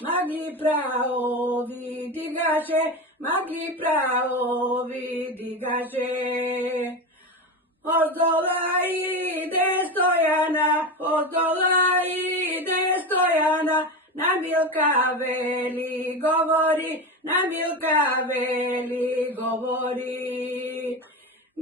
magli praovi digase, magli praovi digase. Ozdola ide Stojana, ozdola ide Stojana, na Milka veli govori, na Milka veli govori.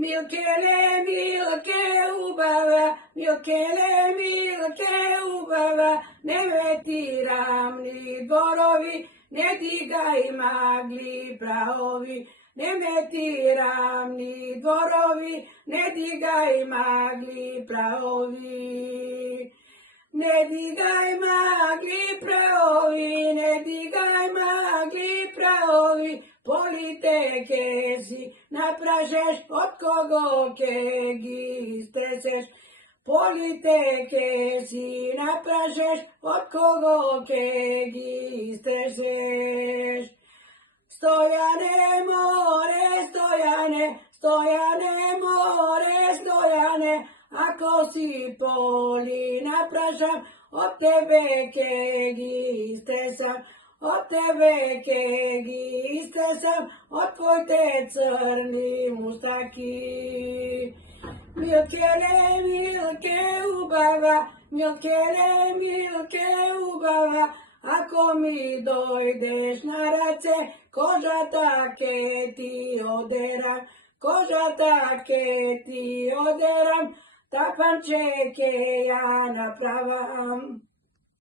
Milkele, Milke ubava, Milkele, Milke ubava, ne vetiram ni dvorovi, ne digaj magli praovi, ne vetiram ni dvorovi, ne digaj magli praovi. Ne digaj magli praovi, ne digaj magli praovi, polite si napražeš, od kogo kegi steseš. Polite si napražeš, od kogo kegi steseš. Stojane more, Stojane, Stojane more, Stojane, ako si poli napražam, od tebe kegi stesam. Od tebe kegi stesam, od tvoj te crni mustaki. Milkele, Milke ubava, Milkele, Milke ubava, ako mi dojdeš na race, koža take ti oderam, koža take ti oderam, tapančeke ja napravam.